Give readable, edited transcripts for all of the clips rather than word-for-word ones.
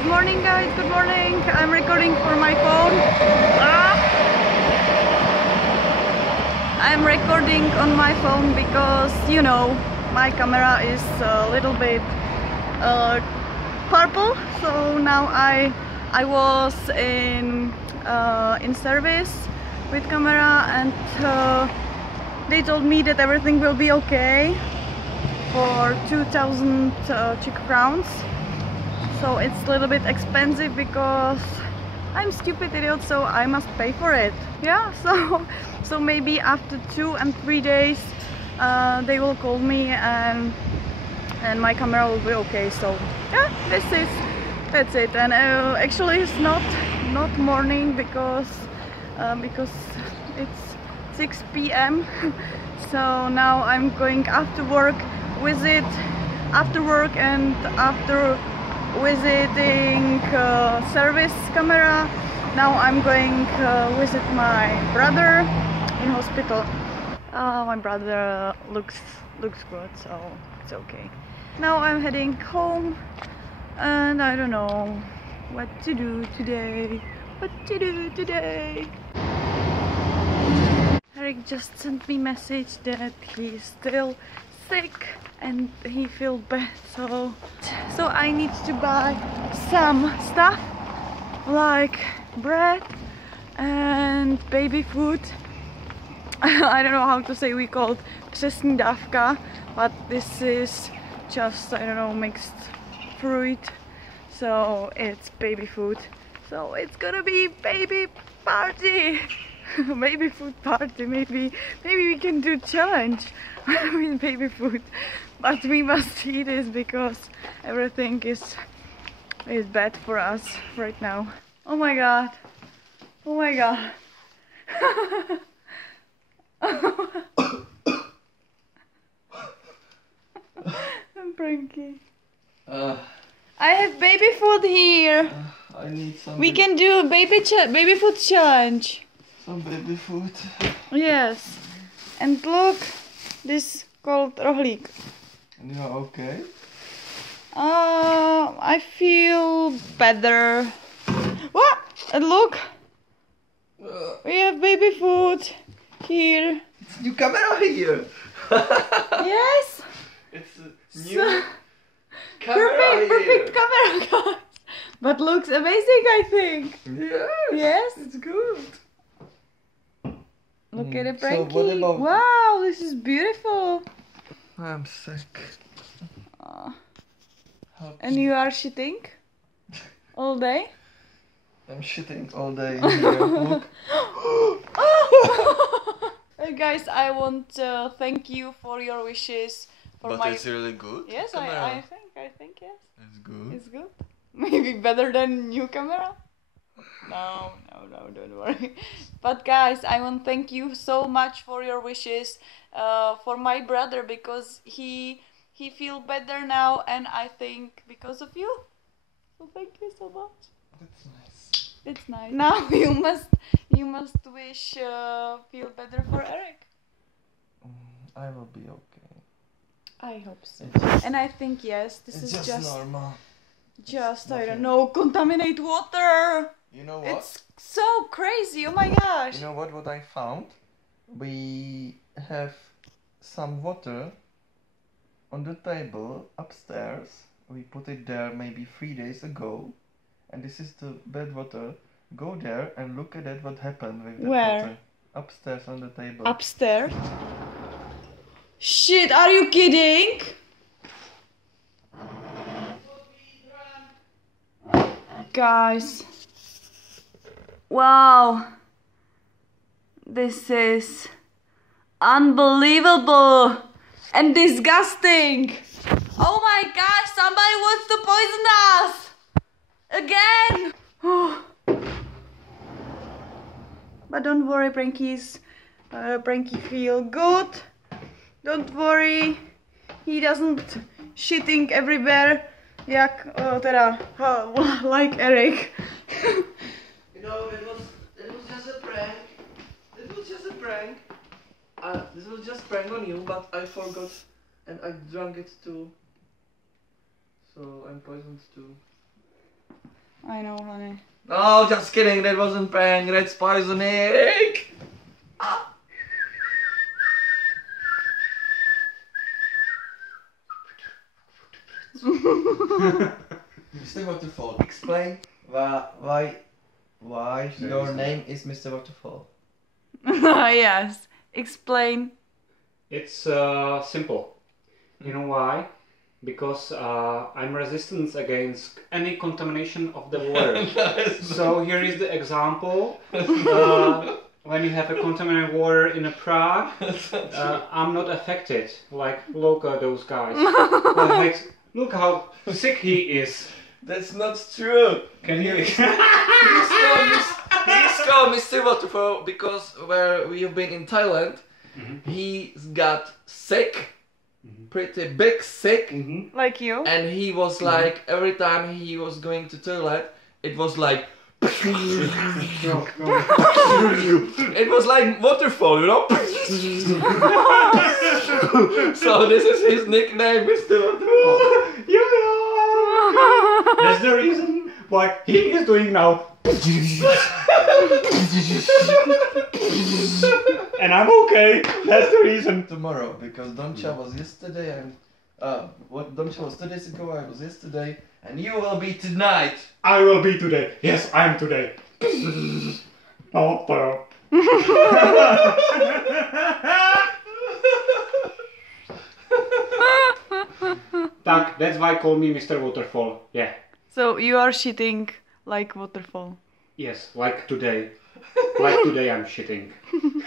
Good morning guys, good morning. I'm recording for my phone. I'm recording on my phone because, you know, my camera is a little bit purple. So now I was in service with camera, and they told me that everything will be okay for 2,000 Czech crowns. So it's a little bit expensive because I'm stupid idiot, so I must pay for it. Yeah, so maybe after 2 and 3 days they will call me and my camera will be okay. So yeah, that's it. And actually it's not morning because it's 6 p.m. So now I'm going after work and after visiting service camera, now I'm going visit my brother in hospital. My brother looks good, so it's okay. Now I'm heading home and I don't know what to do today. Eric just sent me message that he's still sick and he feels bad, so I need to buy some stuff like bread and baby food. I don't know how to say, we call it přesní dávka, but this is just, I don't know, mixed fruit, so it's baby food. So it's gonna be baby party. Baby food party. Maybe we can do challenge with baby food, but we must eat this because everything is bad for us right now. Oh my god, oh my god. I'm Frankie. I have baby food here. I need some. We can do a baby food challenge. Some baby food. Yes. And look, this called rohlík. And you're okay? I feel better. What? And look, we have baby food here. It's new camera here. Yes. It's a new camera perfect camera, guys. But looks amazing, I think. Yes. Yes. It's good. Look at it, So Frankie. what about... Wow, this is beautiful. I'm sick. And you are shitting all day? I'm shitting all day in here. Look. Hey guys, I want to thank you for your wishes. But it's really good. Yes, I think yes. It's good. It's good. Maybe better than new camera. No, don't worry. But guys, I want to thank you so much for your wishes for my brother, because he feels better now, and I think because of you. So thank you so much. That's nice. It's nice. Now you must wish feel better for Eric. I will be okay. I hope so. And I think yes, this is just normal. Just I don't know, contaminate water. You know what? It's so crazy, oh my gosh. You know what I found? We have some water on the table upstairs. We put it there maybe 3 days ago. And this is the bad water. Go there and look at that, what happened with that water. Upstairs on the table. Upstairs? Shit, are you kidding? Guys. Wow, this is unbelievable and disgusting. Oh my gosh, somebody wants to poison us again. But don't worry, Frankie feel good. Don't worry, he doesn't shitting everywhere like Eric. You know, it was just a prank. It was just a prank. This was just prank on you, but I forgot and I drank it too. So I'm poisoned too. I know, honey. No, just kidding. That wasn't prank. That's poisoning. Mr. Waterfall, explain why your name is Mr. Waterfall. Yes, explain. It's simple. You know why? Because I'm resistant against any contamination of the water. So here is the example. When you have a contaminated water in a Prague, I'm not affected like local those guys. Look how sick he is. That's not true. Can you? He's called Mr. Waterfall because where we have been in Thailand, he's got sick, pretty big sick, Like you? and he was like, every time he was going to toilet, it was like, it was like waterfall, you know? So this is his nickname, Mr. Waterfall. That's the reason why he is doing now. And I'm okay. That's the reason. Tomorrow, because Domisha was yesterday and Domisha was 2 days ago, I was yesterday, and you will be tonight. I will be today. Yes, I am today. Oh, that's why call me Mr. Waterfall. Yeah. So you are shitting like waterfall. Yes, like today. Like today I'm shitting.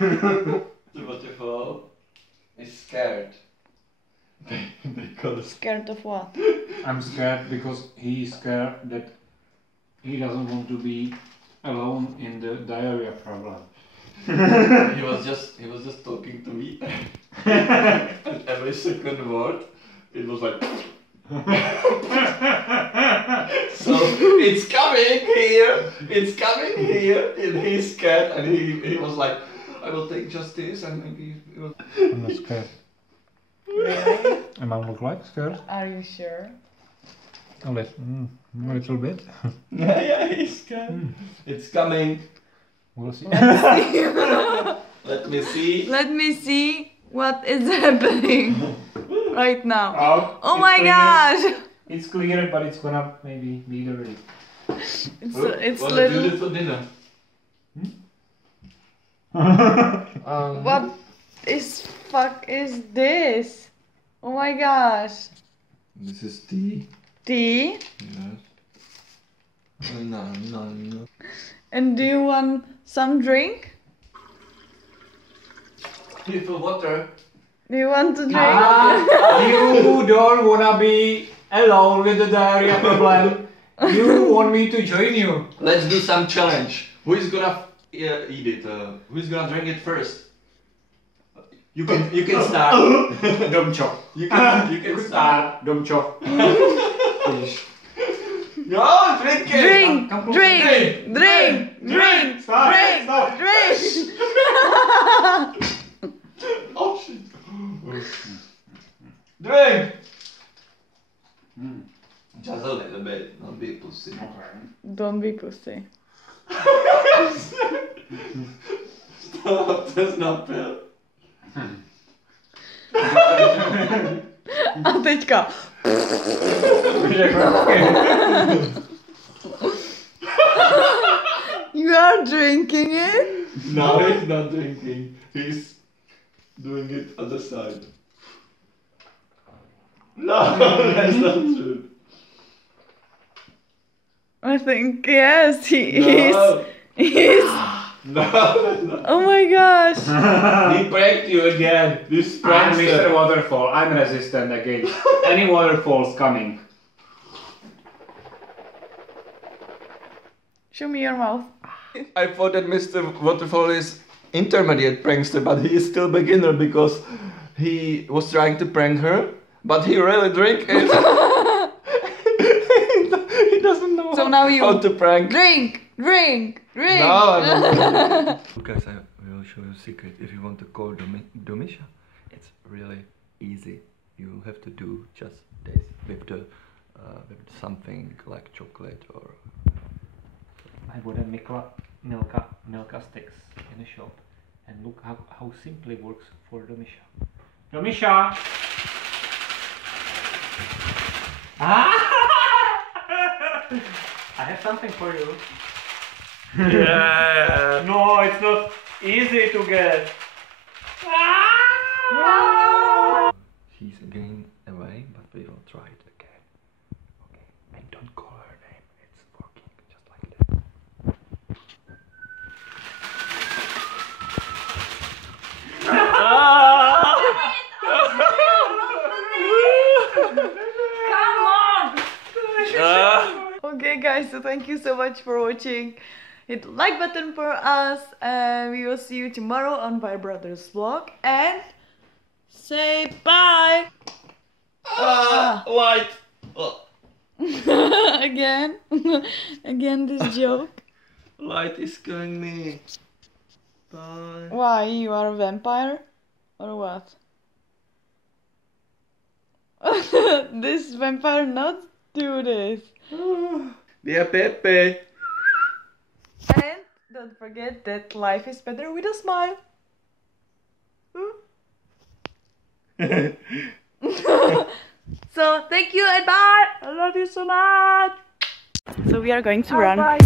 The waterfall is scared. Because Scared of what? I'm scared because he is scared that he doesn't want to be alone in the diarrhea problem. he was just talking to me. And every second word it was like so it's coming here, and he's scared, and he was like, I will take just this, and maybe it was... I'm not scared. Really? Am I look like scared? Are you sure? A little bit. yeah, he's scared. It's coming. We'll see. Let me see. Let me see what is happening right now. Oh my clear. gosh! It's clear, but it's gonna maybe be dirty. It's what little. do you do for dinner? What is fuck is this? Oh my gosh! This is tea. Tea? Yes. No. And do you want some drink? People water. Do you want to drink? You don't wanna be alone with the diarrhea problem. You want me to join you. Let's do some challenge. Who is gonna eat it? Who is gonna drink it first? You can start. Domcho. You can start. Domcho. No, drink it. Drink! Come Drink! closer. Drink! Stop. Drink! Stop. Drink! Oh shit. Drink. Just a little bit. Don't be a pussy. Don't be pussy. Stop. That's not fair. A teďka. You are drinking it? No, he's not drinking. He's doing it on the side. No, that's not true. I think yes, he No. is. No, that's not. Oh my gosh. He pranked you again. This I'm prankster. Mr. Waterfall. I'm resistant against any waterfalls coming. Show me your mouth. I thought that Mr. Waterfall is intermediate prankster, but he is still beginner because he was trying to prank her, but he really drink it. He doesn't know So now you how to prank. drink. No, I'm not. Guys, I will show you a secret. If you want to call Domisha, it's really easy. You have to do just this with the with something like chocolate or I bought a Milka sticks in a shop, and look how simply it works for Domisha. Domisha! I have something for you. Yeah. No, it's not easy to get. She's again away, but we will try it again. Okay, and don't call her name. It's working just like that. Okay guys, so thank you so much for watching. Hit the like button for us, and we will see you tomorrow on VIRALBROTHERS vlog, and say bye. Light. Again. Again this joke. Light is killing me. Bye. Why, you are a vampire or what? This vampire not do this. Dear Pepe. And don't forget that life is better with a smile. So thank you and bye. I love you so much. So we are going to run. Bye.